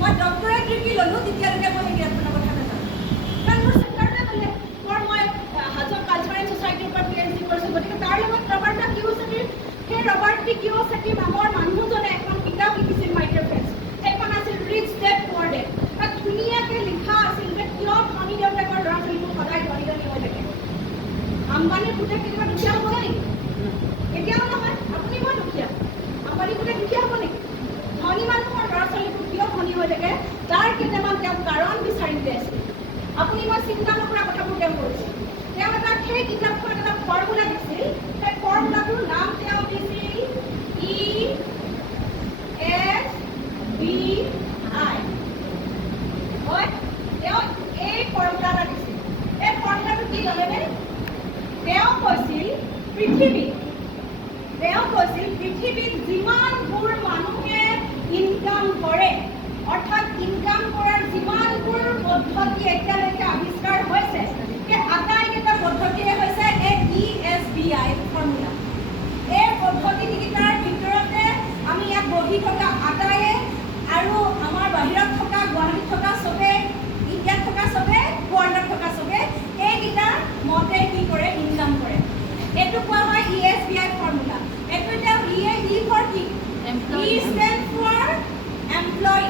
মই doctorate degree ল'লোঁ তেতিয়ালৈকে মই সেই কিতাপখনৰ কথা নাজানো কাৰণ মোৰ চেণ্টাৰতে ক'লে কাৰণ মই হাজৰ কালচাৰেল ছ'চাইটিৰ পৰা PhD কৰিছোঁ গতিকে তাৰ লগত ৰবাৰ্ট কিয়'ছাকিৰ সেই ৰবাৰ্ট কিয়'ছাকি নামৰ মানুহজনে এখন কিতাপ লিখিছিল মাই ডিয়াৰ ফ্ৰেণ্ডছ সেইখন আছিল ৰিচ ডেড পুৱাৰ ডেড তাত ধুনীয়াকৈ লিখা আছিল যে কিয় ধনী দেউতাকৰ ল'ৰা ছোৱালীবোৰ সদায় ধনী ধনী হৈ থাকে আম্বানীৰ পুতেক কেতিয়াবা দুখীয়া হ'ব নেকি কেতিয়াও নহয় আপুনি মই দুখীয়া আম্বানীৰ পুতেক দুখীয়া হ'ব নেকি ধনী মানুহৰ ল'ৰা ছোৱালীবোৰ কিয় ধনী হৈ থাকে তাৰ কেইটামান তেওঁ কাৰণ বিচাৰি উলিয়াইছিল আপুনি মই চিন্তা নকৰা কথাবোৰ তেওঁ কৰিছিল তেওঁ এটা সেই কিতাপখনত এটা ফৰ্মুলা দিছিল সেই ফৰ্মুলাটোৰ নাম তেওঁ দিছিল ESBI হয় তেওঁ এই ফৰ্মুলা এটা দিছিল এই ফৰ্মুলাটো কি জানেনে তেওঁ কৈছিল পৃথিৱীত যিমানবোৰ মানুহে ইনকাম কৰে অৰ্থাৎ ইনকাম কৰাৰ যিমানবোৰ পদ্ধতি এতিয়ালৈকে আৱিষ্কাৰ হৈছে সেই আটাইকেইটা পদ্ধতিয়ে হৈছে এই ESBI ফৰ্মুলা এই পদ্ধতিকেইটাৰ ভিতৰতে আমি ইয়াত বহি থকা আটায়ে আৰু আমাৰ বাহিৰত থকা গুৱাহাটীত থকা চবে ইণ্ডিয়াত থকা চবে ৱৰ্ল্ডত থকা চবে এইকেইটাৰ মতে কি কৰে ইনকাম কৰে এইটো কোৱা হয় ESBI ফৰ্মুলা এইটো এতিয়া E ফৰ কি E ষ্টেণ্ড ফৰ এমপ্লয়ী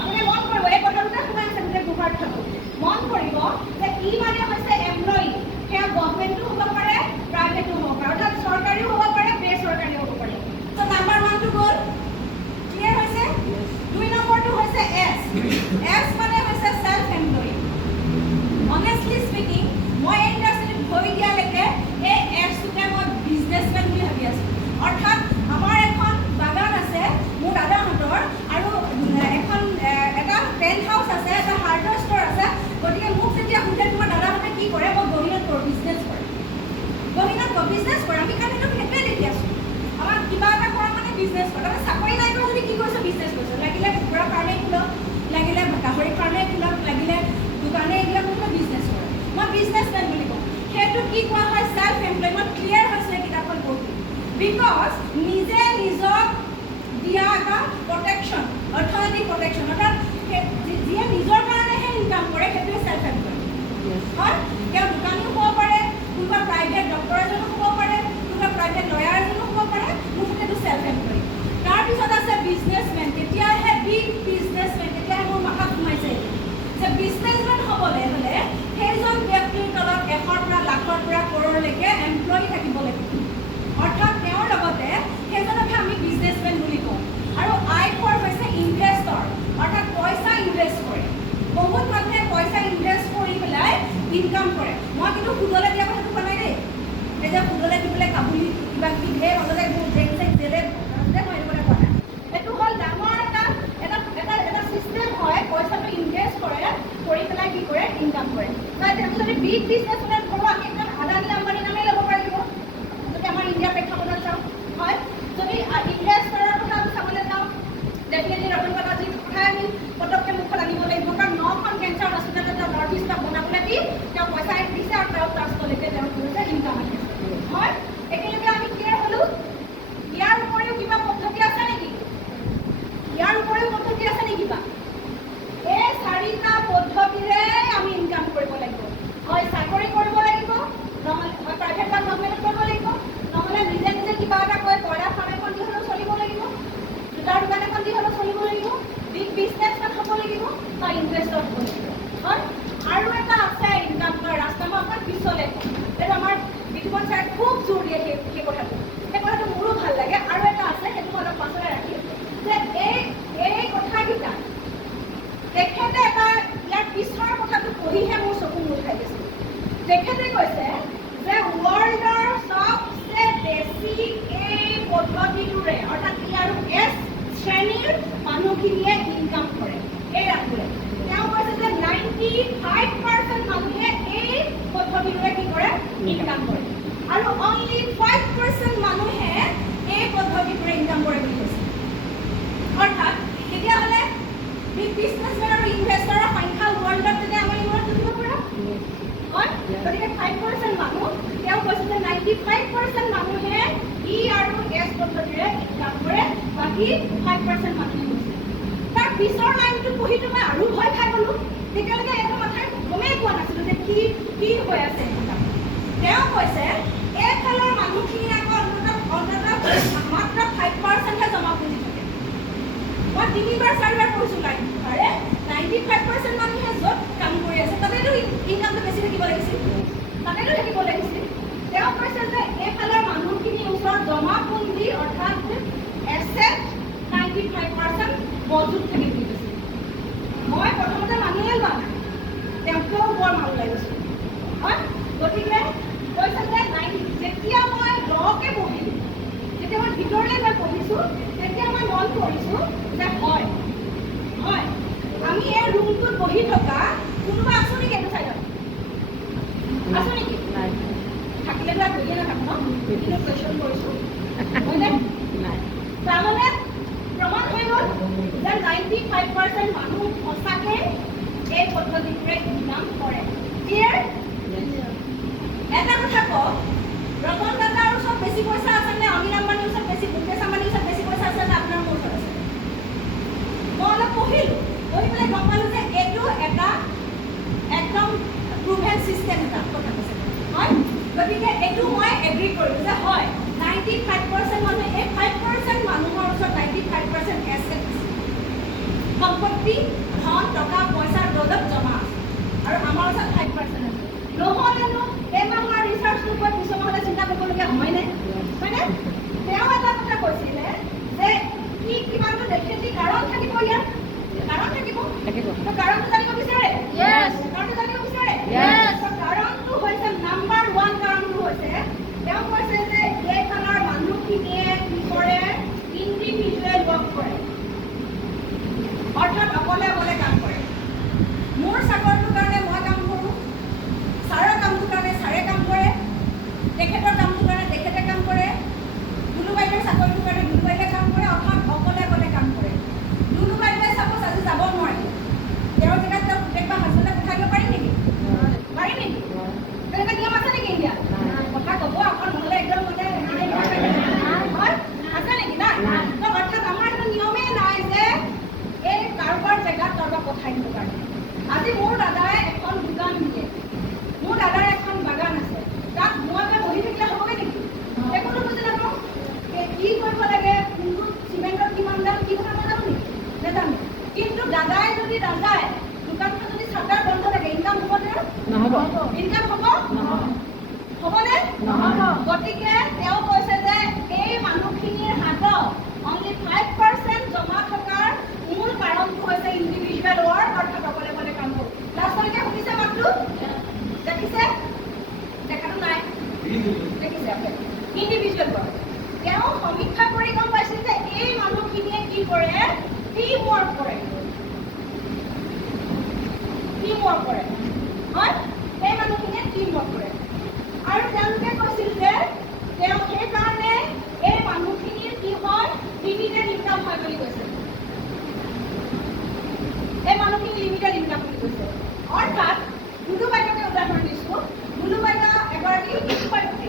আপুনি মন কৰিব এই কথাটোতে সোমাই আছে গোটেই গুহাৰ্থটো মন কৰিব যে ই মানে হৈছে এমপ্লয়ী সেয়া গভৰ্ণমেণ্টো হ'ব পাৰে প্ৰাইভেটো হ'ব পাৰে অৰ্থাৎ চৰকাৰীও হ'ব পাৰে বেচৰকাৰীও হ'ব পাৰে তো নাম্বাৰ 1 টো গ'ল ক্লিয়াৰ হৈছে 2 নম্বৰটো হৈছে S মানে হৈছে সেল্ফ এমপ্লয়ী অনেষ্টলি স্পিকিং মই এই ইণ্ডাষ্ট্ৰীত ভৰি দিয়ালৈকে এই এছটোকে মই বিজনেছমেন বুলি ভাবি আছোঁ অৰ্থাৎ আমাৰ এখন বাগান আছে মোৰ দাদাহঁতৰ আৰু এখন এটা টেণ্ট হাউচ আছে এটা হাৰ্ডৱেৰ ষ্ট'ৰ আছে গতিকে মোক যেতিয়া সুধে তোমাৰ দাদাহঁতে কি কৰে মই গহীনত কৰোঁ বিজনেছ কৰে আমি কাৰণেতো সেইটোৱে দেখি আছোঁ আমাৰ কিবা এটা কৰা মানে বিজনেছ কৰে আমি চাকৰি নাই কৰা যদি কি কৰিছোঁ বিজনেছ কৰিছোঁ লাগিলে কুকুৰা ফাৰ্মেই খোলক লাগিলে গাহৰি ফাৰ্মেই খোলক লাগিলে দোকানে এইবিলাক কোনো বিজনেছ কৰে মই বিজনেছমেন বুলি কওঁ সেইটো কি কোৱা হয় সেল্ফ এমপ্লয়মেণ্ট ক্লিয়াৰ হৈছে কিতাপখন পঢ়ি বিকজ নিজে নিজক দিয়া এটা প্ৰটেকশ্যন অৰ্থনৈতিক প্ৰটেকশ্যন অৰ্থাৎ যিয়ে নিজৰ কাৰণেহে ইনকাম কৰে সেইটোৱে সেল্ফ এমপ্লয়মেণ্ট হয় তেওঁ দোকানীও হ'ব পাৰে কোনোবা প্ৰাইভেট ডক্টৰ এজনো হ'ব পাৰে কোনোবা প্ৰাইভেট লয়াৰ এজনো হ'ব পাৰে মুঠতে এইটো সেল্ফ এমপ্লয়ী তাৰপিছত আছে বিজনেছমেন তেতিয়াহে বিগ বিজনেছমেন তেতিয়াহে মোৰ মাথাত সোমাইছে যে বিজনেছমেন হ'বলৈ হ'লে সেইজন ব্যক্তিৰ তলত 100ৰ পৰা লাখৰ পৰা কৰৰলৈকে এমপ্লয়ী থাকিব লাগিব অৰ্থাৎ তেওঁৰ লগতে সেইজনকে আমি বিজনেছমেন বুলি কওঁ আৰু I ফৰ হৈছে ইনভেষ্টৰ অৰ্থাৎ পইচা ইনভেষ্ট কৰে বহুত মানুহে পইচা ইনভেষ্ট কৰি পেলাই ইনকাম কৰে মই কিন্তু সুদলৈ দিয়া কথাটো কোৱা নাই দেই এই যে সুদলৈ দি পেলাই কাবুলি কিবা কিবি ঢেৰ মাজতে জেং চেং জেলে মই এইটো কথা কোৱা নাই এইটো হ'ল ডাঙৰ এটা ছিষ্টেম হয় পইচাটো ইনভেষ্ট কৰি পেলাই কি কৰে ইনকাম কৰে তাৰপিছত যদি বিগ বিজনেছমেন কৰোঁ আমি একদম আদানী আম্বানী নামেই ল'ব পাৰিব যদি আমাৰ ইণ্ডিয়াৰ প্ৰেক্ষাপটত চাওঁ হয় যদি ইনভেষ্টৰৰ কথা আমি চাবলৈ যাওঁ ডেফিনেটলি ৰতন টাটাজীৰ কথাই আমি পটককৈ মুখত আনিব লাগিব কাৰণ 9খন কেঞ্চাৰ হস্পিটেলত তেওঁ নৰ্থ ইষ্টক বনাবলৈ দি তেওঁ পইচা দিছে আৰু তেওঁ ট্ৰাষ্টলৈকে তেওঁ কৰিছে ইনকাম আহিছে হয় একেলগে আমি ক্লিয়াৰ হ'লোঁ ইয়াৰ উপৰিও কিবা পদ্ধতি আছে নেকি কিবা এই 4টা পদ্ধতিৰে আমি ইনকাম কৰিব লাগিব হয় চাকৰি কৰিব লাগিব নহ'লে হয় প্ৰাইভেট বা গভৰ্ণমেণ্টত কৰিব লাগিব নহ'লে নিজে নিজে কিবা এটা কয় কয়লা ফাৰ্ম এখন দি হ'লেও চলিব লাগিব জোতাৰ দোকান এখন দি হ'লেও চলিব লাগিব বিগ বিজনেছমেন হ'ব লাগিব বা ইনভেষ্টৰ হ'ব লাগিব হয় আৰু এটা আছে ইনকাম কৰা ৰাস্তা মই অকণ পিছলৈ কওঁ এইটো আমাৰ বিতুপন ছাৰে খুব জোৰ দিয়ে সেই কথাটো মোৰো ভাল লাগে আৰু এটা আছে সেইটো মই অলপ পাছলৈ ৰাখিম যে এই কথাকেইটা তেখেতে এটা ইয়াৰ পিছৰ কথাটো পঢ়িহে মোৰ চকু মূল খাই গৈছিল তেখেতে কৈছে যে ৱৰ্ল্ডৰ চবচে বেছি এই পদ্ধতিটোৰে অৰ্থাৎ ই আৰু এছ শ্ৰেণীৰ মানুহখিনিয়ে ইনকাম কৰে এই ৰাখোৰে তেওঁ কৈছে যে 95% মানুহে এই পদ্ধতিটোৰে কি কৰে ইনকাম কৰে আৰু অনলি 5% মানুহে এই পদ্ধতিটোৰে ইনকাম কৰে বুলি কৈছে অৰ্থাৎ তেতিয়াহ'লে বিগ বিজনেছমেন আৰু ইনভেষ্টৰৰ সংখ্যা ৱৰ্ল্ডত তেতিয়া আমাৰ ইউৰত থাকিব পৰা হয় গতিকে 5% মানুহ তেওঁ কৈছে যে 95% মানুহে ই আৰু এছ পদ্ধতিৰে ইনকাম কৰে বাকী 5% মানুহে কৈছে তাৰ পিছৰ লাইনটো পঢ়িটো মই আৰু ভয় খাই গ'লোঁ। তেতিয়ালৈকে একো মাথাৰ গমেই পোৱা নাছিলোঁ যে কি হৈ আছে। তেওঁ কৈছে এইফালৰ মানুহখিনি আকৌ অন্ততঃ মাত্ৰ 5%হে জমা পুঁজি থাকে। মই 3বাৰ 4বাৰ কৈছোঁ লাইন আৰে 95% মানুহে য'ত কাম কৰি আছে তাতেতো ইনকামটো বেছি থাকিব লাগিছিল, তাতেতো থাকিব লাগিছিল। তেওঁ কৈছে যে এইফালৰ মানুহখিনিৰ ওচৰত জমা পুঁজি অৰ্থাৎ এছেট 95% মজুত থাকি বুলি কৈছে। মই প্ৰথমতে মানুহে লোৱা নাই, তেওঁতকৈও বৰ ভাল লাগিছে। হয়, গতিকে কৈছে যে যেতিয়া মই লকে পঢ়িলোঁ, যেতিয়া মই ভিতৰলৈ গৈ পঢ়িছোঁ, তেতিয়া মই মন কৰিছোঁ যে হয় আমি এই ৰুমটোত বহি থকা কোনোবা আছোঁ নেকি এইটো চাইডত? আছোঁ নেকি? থাকিলেতো আৰু বহিয়ে নাথাকোঁ ন, কিন্তু কুৱেশ্যন কৰিছোঁ হয়নে? তাৰমানে প্ৰমাণ হৈ গ'ল যে 95% মানুহ সঁচাকৈ এই পদ্ধতিটোৰে ইনকাম কৰে। ক্লিয়াৰ? এটা কথা কওঁ, ৰতন টাটাৰ ওচৰত বেছি পইচা আছে নে অনিল আম্বানীৰ ওচৰত বেছি, মুকেশ আম্বানীৰ ওচৰত বেছি পইচা আছে নে আপোনাৰ মোৰ ওচৰত আছে? মই অলপ পঢ়িলোঁ, পঢ়ি পেলাই গম পালোঁ যে এইটো এটা একদম প্ৰুভেন চিষ্টেম এটা কথা কৈছে। হয়, গতিকে এইটো মই এগ্ৰী কৰোঁ যে হয় 95% মানুহে, এই 5% মানুহৰ ওচৰত 95% এছেট আছে, সম্পত্তি, ধন, টকা পইচাৰ দৌলত জমা আছে, আৰু আমাৰ ওচৰত 5% আছে। নহ'লেনো এই মাহৰ ৰিচাৰ্জটো গৈ পিছৰ মাহলৈ চিন্তা কৰিবলগীয়া হয়নে? হয়নে? তেওঁ এটা কথা কৈছিলে যে কিমানটো ডেফিনেটলি কাৰণ থাকিব, ইয়াৰ কাৰণ থাকিব, কাৰণটো জানিব বিচাৰে? কাৰণটো জানিব বিচাৰে? কাৰণটো হৈছে নাম্বাৰ 1 কাৰণটো হৈছে তেওঁ কৈছে যে এইফালৰ মানুহখিনিয়ে কি কৰে, ইণ্ডিভিজুৱেল ৱৰ্ক কৰে, অৰ্থাৎ অকলে কাম কৰে। মোৰ চাকৰিটোৰ কাৰণে মই কাম কৰোঁ, ছাৰৰ কামটোৰ কাৰণে ছাৰে কাম কৰে, তেখেতৰ কামটোৰ কাৰণে তেখেতে কাম কৰে, দুলু বাইদেউৰ চাকৰিটোৰ কাৰণে দুলু বাইদেৱে কাম কৰে, অৰ্থাৎ অকলে কাম কৰে। দুলু বাইদেৱে চাপ'জ আজি যাব নোৱাৰে, তেওঁৰ জেগাত তেওঁ প্ৰত্যেকবাৰ হাজবেণ্ডক উঠাই দিব পাৰিম নেকি? পাৰিম নেকি? তেনেকুৱা নিয়ম আছে নেকি ইণ্ডিয়াত? কথা ক'ব আকৌ, নহ'লে একদম মানে হয় আছে নেকি? নাই। অৰ্থাৎ আমাৰ এটা নিয়মেই নাই যে এই কাৰোবাৰ জেগাত কাৰোবাক পঠাই দিব কাৰণে। আজি মোৰ দাদাই এখন দোকান দিয়ে, মোৰ দাদাৰ এখন বাগান আছে, তাত মই বহি থাকিলে হ'বগৈ নেকি? একোতো বুজি নাপাওঁ। কি কৰিব লাগে, কোনটো চিমেণ্টৰ কিমান দাম, কি কথা নাজানো নেকি? নাজানো। কিন্তু দাদাই যদি নাযায়, দোকানখন যদি চাটাৰ বন্ধ থাকে, ইনকাম হ'ব নে? নহ'ব। ইনকাম হ'ব? হ'বনে? নহ'ব। গতিকে তেওঁ কৈছে যে এই মানুহখিনিৰ হাতত অনলি 5% জমা থকাৰ মূল কাৰণটো হৈছে ইণ্ডিভিজুৱেল ৱৰ্ক, অৰ্থাৎ অকলে কাম কৰোঁ। লাষ্টলৈকে শুনিছে মাতটো? দেখিছে? দেখাটো নাই? দেখিছে আপুনি? Individual work. তেওঁ সমীক্ষা কৰি গম পাইছিল যে এই মানুহখিনিয়ে কি কৰে, টিম ৱৰ্ক কৰে। হয়, এই মানুহখিনিয়ে টিম ৱৰ্ক কৰে। আৰু তেওঁলোকে কৈছিল যে তেওঁ সেইকাৰণে এই মানুহখিনিৰ কি হয়, লিমিটেড ইনকাম হয় বুলি কৈছে। এই মানুহখিনি লিমিটেড ইনকাম বুলি কৈছে। অৰ্থাৎ দুলু বাইদেউকে উদাহৰণ দিছোঁ, দুলু বাইদেউ এগৰাকী শিক্ষয়িত্ৰী,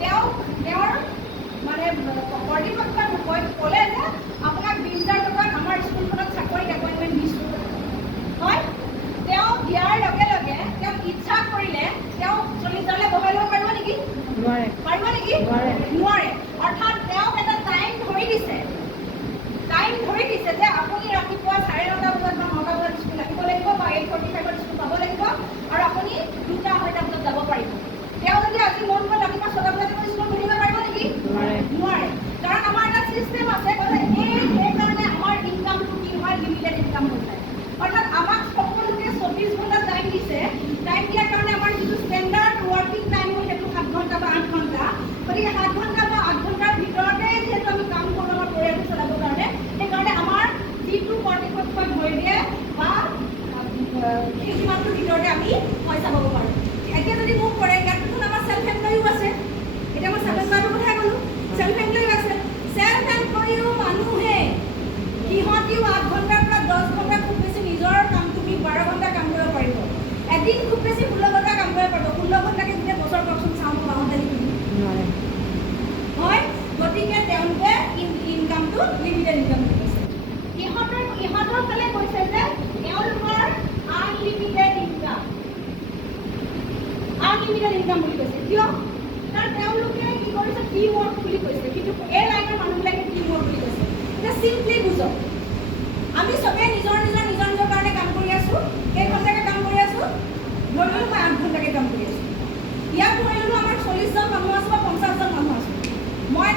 তেওঁৰ মানে কৰ্তৃপক্ষই ক'লে যে আপোনাক 20,000 টকাত আমাৰ স্কুলখনত চাকৰিত এপইণ্টমেণ্ট দিছোঁ। হয়, তেওঁ দিয়াৰ লগে লগে তেওঁ ইচ্ছা কৰিলে তেওঁ 40,000লৈ বহাই ল'ব পাৰিব নেকি? পাৰিব নেকি? নোৱাৰে। অৰ্থাৎ তেওঁক এটা টাইম ধৰি দিছে যে আপুনি ৰাতিপুৱা 9:30 বজাত বা 9টা বজাত স্কুল আহিব লাগিব, বা 8:45ত স্কুল পাব লাগিব, আৰু আপুনি 2টা 2:30 বজাত যাব পাৰিব। তেওঁ যদি আজি মন কৰে ৰাতিপুৱা 6টা বজাত স্কুল খুলিব পাৰিব নেকি? নোৱাৰে। কাৰণ আমাৰ এটা চিষ্টেম আছে, সেইকাৰণে আমাৰ ইনকামটো কি হয়, লিমিটেড ইনকাম হৈ যায়। অৰ্থাৎ আমাক সকলোকে 24 ঘণ্টা টাইম দিছে, টাইম দিয়াৰ কাৰণে আমাৰ যিটো ষ্টেণ্ডাৰ্ড ৱৰ্কিং টাইম হয় সেইটো 7 ঘণ্টা বা 8 ঘণ্টা। গতিকে 7 ঘণ্টা বা 8 ঘণ্টাৰ ভিতৰতে যিহেতু আমি কাম কৰোঁ আমাৰ পৰিয়ালটো চলাবৰ কাৰণে, সেইকাৰণে আমাৰ যিটো কৰ্তৃপক্ষই ধৰি দিয়ে বা সেই কিমানটোৰ ভিতৰতে আমি পইচা পাব পাৰোঁ। এতিয়া যদি মোক কৰে, ইয়াততো আমাৰ চেল্ফ এমপ্লয়ো আছে। এতিয়া মই চেল্ফ এমপ্লয়টোৰ কথাই ক'লোঁ, চেল্ফ এমপ্লয়ো আছে। চেল্ফ এমপ্লয়ো মানুহে সিহঁতিও 8 ঘণ্টাৰ পৰা 10 ঘণ্টা খুব বেছি নিজৰ কাম, তুমি 12 ঘণ্টা কাম কৰিব পাৰিব। এদিন খুব বেছি 16 ঘণ্টা কাম কৰিব পাৰিব। 16 ঘণ্টাকে যেতিয়া বছৰ কওকচোন চাওঁ বাহঁতে হয়। গতিকে তেওঁলোকে ইনকামটো লিমিটেড ইনকাম কৰিছে। ইহঁতৰ ফালে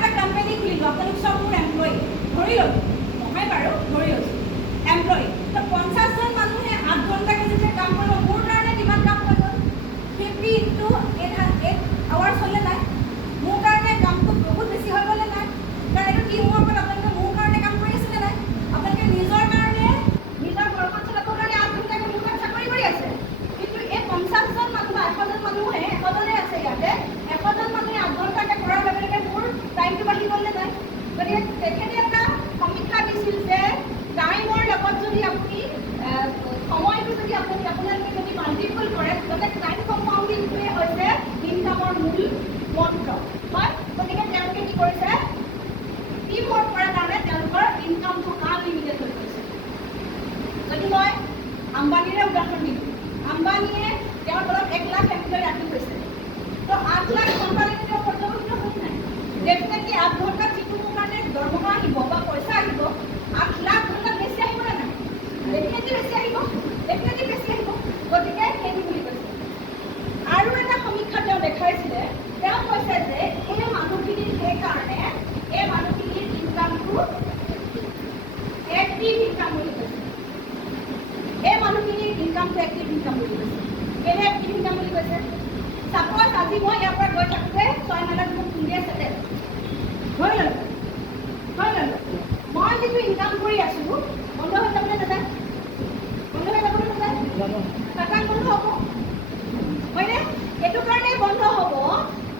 এটা কোম্পানী খুলিলোঁ, আপোনালোক চব মোৰ এমপ্লয়ী, ধৰি ল'লোঁ, নহয় বাৰু ধৰি লৈছোঁ এমপ্লয়ী। তো 50জন মানুহে 8 ঘণ্টাকৈ যেতিয়া কাম কৰিব, মোৰ কাৰণে কিমান কাম হৈ গ'ল? 50 into 8 hours হ'লে নাই? মোৰ কাৰণে কামটো বহুত বেছি হৈ গ'লে নাই? কাৰণ এইটো টিম ৱৰ্কত আপোনালোকে মোৰ কাৰণে কাম কৰি আছেনে নাই? আপোনালোকে নিজৰ কাৰণে, নিজৰ ঘৰখন চলাবৰ কাৰণে 8 ঘণ্টাকৈ মোৰ কাৰণে চাকৰি কৰি আছে। কিন্তু এই 50জন মানুহ বা 100জন মানুহে, 100জনে আছে ইয়াতে, 100জন মানুহে 8 ঘণ্টাকৈ কৰাৰ লগে লগে মোৰ টাইমটো বাঢ়ি গ'লনে নাই? গতিকে তেখেতে এটা সমীক্ষা দিছিল যে টাইমৰ লগত যদি আপুনি সময়টো যদি আপোনালোকে যদি মাল্টিপল কৰে, তেন্তে টাইম কম্পাউণ্ডিংটোৱে হৈছে ইনকামৰ মূল মন্ত্ৰ, হয়? গতিকে তেওঁলোকে কি কৰিছে? টিম ৱৰ্ক কৰাৰ কাৰণে তেওঁলোকৰ ইনকামটো আনলিমিটেড হৈ গৈছে। যদি মই আম্বানীৰে উদাহৰণ দিওঁ, আম্বানীয়ে তেওঁৰ তলত 1 লাখ এমপ্লয়ী ৰাখি থৈছে। তো 8 লাখ কোম্পানীটো তেওঁ পৰ্যবেক্ষিত হৈ নাই। ডেফিনেটলি 8 ঘণ্টাত যিটো মোৰ কাৰণে দৰমহা আহিব বা পইচা আহিব, 8 লাখ ঘণ্টাত বেছি আহিব নে নাই? ডেফিনেটলি বেছি আহিব, ডেফিনেটলি বেছি আহিব। গতিকে সেইটো বুলি কৈছে। আৰু এটা সমীক্ষা তেওঁ দেখাইছিলে, তেওঁ কৈছে যে এই মানুহখিনিৰ সেইকাৰণে এই মানুহখিনিৰ ইনকামটো এক্টিভ ইনকাম বুলি কৈছে। এই মানুহখিনিৰ ইনকামটো এক্টিভ ইনকাম বুলি কৈছে। কেনে এক্টিভ ইনকাম বুলি কৈছে? ছাপ'জ আজি মই ইয়াৰ পৰা গৈ থাকোঁতে 6 মাইলত মোক খুন্দিয়ে চেটেল হৈ ল'লোঁ, হৈ ল'লোঁ। মই যিটো ইনকাম কৰি আছোঁ বন্ধ হৈ যাবলৈ নাযায়, বন্ধ হৈ যাবলৈ নাযায়, টাকা বন্ধ হ'ব, হয়নে? এইটো কাৰণেই বন্ধ হ'ব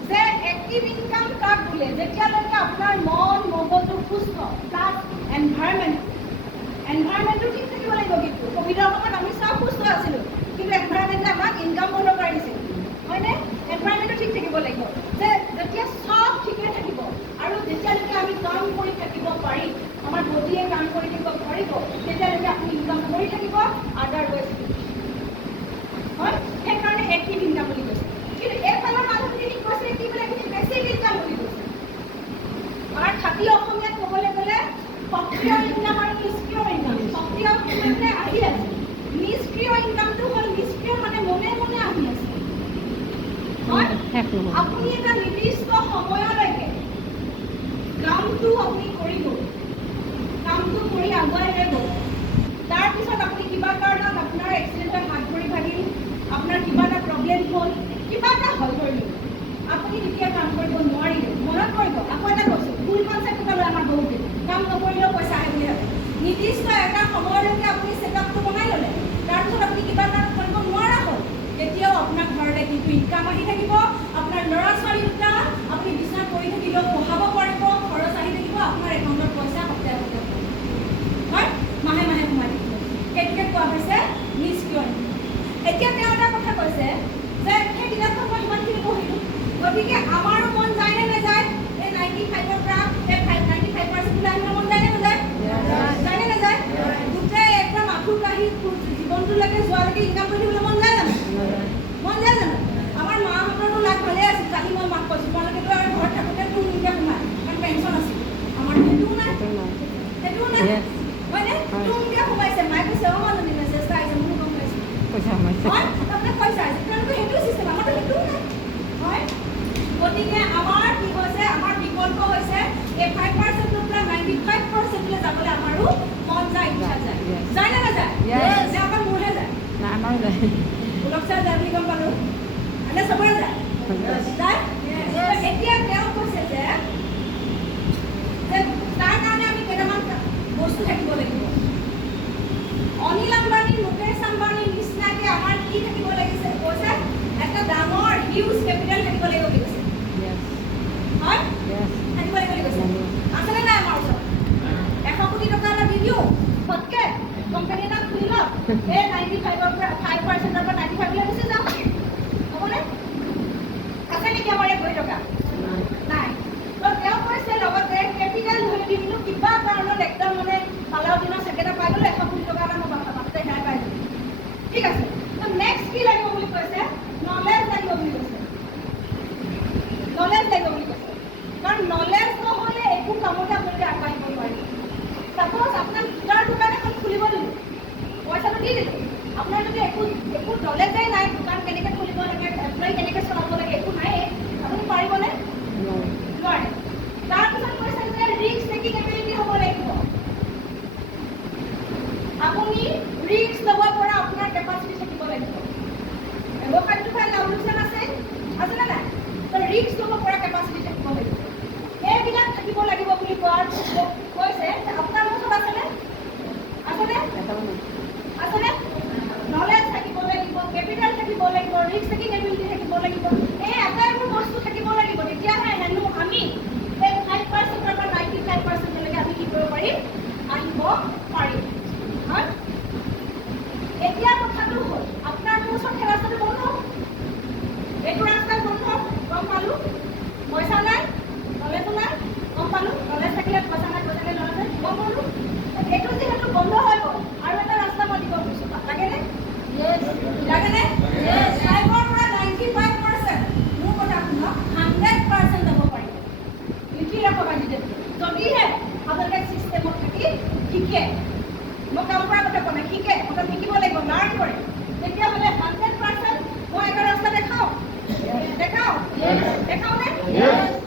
যে এক্টিভ ইনকাম কাক বোলে? যেতিয়ালৈকে আপোনাৰ মন মগজু সুস্থ, প্লাছ এনভাইৰমেণ্টটো ঠিক থাকিব লাগিব। কিন্তু ক'ভিডৰ সময়ত আমি চব সুস্থ আছিলোঁ, কিন্তু এনভাইৰমেণ্টে আমাক ইনকাম বন্ধ কৰাই দিছিল, হয়নে? এনভাইৰমেণ্টটো ঠিক থাকিব লাগিব, যে যেতিয়া চব ঠিকে থাকিব আৰু যেতিয়ালৈকে আমি কাম কৰি থাকিব পাৰিম, আমাৰ বডিয়ে কাম কৰি থাকিব পাৰিব, তেতিয়ালৈকে আপুনি ইনকাম কৰি থাকিব, আদাৰৱাইজ হয়। সেইকাৰণে এক্টিভ ইনকাম বুলি কৈছে। কিন্তু এইফালৰ মানুহখিনিক কৈছে কি বোলে? পেছিভ ইনকাম বুলি কৈছে। আমাৰ খাটি অসমীয়াত ক'বলৈ গ'লে সক্ৰিয় ইনকাম আৰু নিষ্ক্ৰিয় ইনকাম। সক্ৰিয় মানে আহি আছে, নিষ্ক্ৰিয় ইনকামটো হ'ল নিষ্ক্ৰিয় মানে মনে মনে আহি আছে, হয়? আপুনি এটা নিৰ্দিষ্ট সময়লৈকে কামটো আপুনি কৰিব, কামটো কৰি আগুৱাই লৈ গ'ল। তাৰপিছত আপুনি কিবা কাৰণত আপোনাৰ এক্সিডেণ্টত হাত ভৰি ভাগিল, আপোনাৰ কিবা এটা প্ৰব্লেম হ'ল, কিবা এটা হৈ পৰিল, আপুনি তেতিয়া কাম কৰিব নোৱাৰিলে। মনত পৰিব, আকৌ এটা কৈছোঁ, ভুল কনচেপ্ট এটা লৈ আমাৰ বহুতে কাম নকৰিলেও পইচা আহে বুলি ভাবে। নিৰ্দিষ্ট এটা সময়লৈকে আপুনি ছেটআপটো বনাই ল'লে, তাৰপিছত আপুনি কিবা কাৰণত কৰিব নোৱাৰা হ'ল, তেতিয়াও আপোনাৰ ঘৰতে কিন্তু ইনকাম আহি থাকিব। আপোনাৰ ল'ৰা ছোৱালী দুটা আপুনি বিচনাত পৰি থাকিলেও পঢ়াব পাৰিব, খৰচ আহি থাকিব, আপোনাৰ একাউণ্টত পইচা সপ্তাহে সপ্তাহে হয়, মাহে মাহে সোমাই থাকিব। সেইটোকে কোৱা হৈছে নিষ্ক্ৰিয় ইনকাম। এতিয়া তেওঁ এটা কথা কৈছে যে সেই কিতাপখন মই ইমানখিনি পঢ়িলোঁ, গতিকে আমাৰো মন যায় নে নাযায়? এই 95ৰ পৰা 95% ওলাই আহিব মন যায় নে নাযায়? যায় নে নাযায়? গোটেই একদম আঁঠু কাঢ়ি জীৱনটোলৈকে যোৱালৈকে ইনকাম কৰি থাকিবলৈ মন যায় জানো? মন যায় জানো? আমাৰ মাহঁতৰতো লাভ ভালেই আছিল। কালি মই মাক কৈছোঁ, তোমালোকেতো আৰু ঘৰত থাকোঁতে তুমকে সোমাই, কাৰণ পেঞ্চন আছিল। আমাৰ সেইটোও নাই, সেইটোও নাই, হয়নে? তুমকে সোমাইছে। মায়ে কৈছে অঁ মাজনী মেছেজ এটা আহিছে, মোৰো গম পাইছোঁ, হয়? তাৰমানে পইচা আহিছে, তেওঁলোকে সেইটো চিষ্টেম, আমাৰতো সেইটোও নাই, হয়? গতিকে আমাৰ কি হৈছে? আমাৰ বিকল্প হৈছে এই 5%ৰ পৰা 95%লৈ যাবলৈ আমাৰো মন যায়, ইচ্ছা যায়। যায় নে নাযায়? নে অকল মোৰহে যায়? ওলক চাই যায় বুলি গম পালোঁ, মানে চবৰে যায়, যায়। এতিয়া তেওঁ কৈছে যে তাৰ কাৰণে আমি কেইটামান বস্তু থাকিব লাগিব। অনিল আম্বানী, মুকেশ আম্বানীৰ নিচিনাকৈ আমাৰ কি থাকিব লাগিছে? কৈছে এটা ডাঙৰ হিউজ কেপিটেল থাকিব লাগিব বুলি কৈছে, হয়? থাকিব লাগিব বুলি কৈছে। আছেনে নাই আমাৰ ওচৰত? 100 কোটি টকা এটা দি দিওঁ, ফটকে কোম্পানী এটা খুলি লওক, এই 95ৰ পৰা 5%ৰ পৰা 95লৈ গুচি যাওঁ, হ'বনে? আছে নেকি আমাৰ এই কোটি টকা? নাই। তো তেওঁ কৈছে লগতে কেপিটেল ধৰি দিলোঁ, কিবা কাৰণত একদম মানে পালাও দিনৰ চেকেটা পাই গ'লোঁ, 100 কোটি টকা এটা মই মাত্ৰতে হেৰাই পাই গ'লোঁ, ঠিক আছে। তো নেক্সট কি লাগিব বুলি কৈছে? নলেজ লাগিব বুলি কৈছে, নলেজ লাগিব বুলি কৈছে। কাৰণ নলেজ নহ'লে একো কামতে আপোনালোকে আগবাঢ়িব নোৱাৰিব। ছাপ'জ আপোনাক জোতাৰ দোকান এখন খুলিব দিলোঁ, পইচাটো দি দিলোঁ, আপোনাৰ যদি একো নলেজেই নাই, দোকান কেনেকৈ খুলিব লাগে, এমপ্লয়ী কেনেকৈ চলাব লাগে, একো নাই, আপুনি পাৰিবনে? নোৱাৰে। তাৰপিছত ৰিস্ক ল'ব পৰা আপোনাৰ কেপাচিটি থাকিব লাগিব। ব্যৱসায়টো ফালে লাভলোকচান আছেনে নাই? তো ৰিস্ক ল'ব পৰা কেপাচিটি থাকিব লাগিব। এইবিলাক থাকিব লাগিব বুলি কোৱাৰ কৈছে। আপোনাৰ ওচৰত আছেনে? নলেজ থাকিব লাগিব, কেপিটেল থাকিব লাগিব, ৰিস্ক টেকিং এবিলিটি থাকিব লাগিব। এই আটাইবোৰ বস্তু থাকিব লাগিব। তেতিয়াহে হেনো আমি এই 5% পৰা 95%লৈকে আমি কি কৰিব পাৰিম? আহিব পাৰিম। হয়? এতিয়া কথাটো হ'ল আপোনাৰ মোৰ ওচৰত সেই ৰাস্তাটো বন্ধ। এইটো ৰাস্তা বন্ধ, গম পালোঁ। পইচা নাই, নলেজো নাই, গম পালোঁ। নলেজ থাকিলে পইচা নাই, পইচা নাই নলেজ নাই, গম পালোঁ। এইটো যিহেতু বন্ধ হৈ গ'ল, আৰু এটা ৰাস্তা মই দিব গৈছোঁ। লাগেনে? লাগেনে? 5ৰ পৰা 95%। মোৰ কথা শুনক, 100% যাব পাৰিব। লিখি ৰাখক আজি যদিহে আপোনালোকে চিষ্টেমত থাকি শিকে। মই কাম কৰাৰ কথা কোৱা নাই, শিকে। অকল শিকিব লাগিব, লাৰ্ণ কৰে। তেতিয়াহ'লে 100% মই এটা ৰাস্তা দেখাওঁ নে?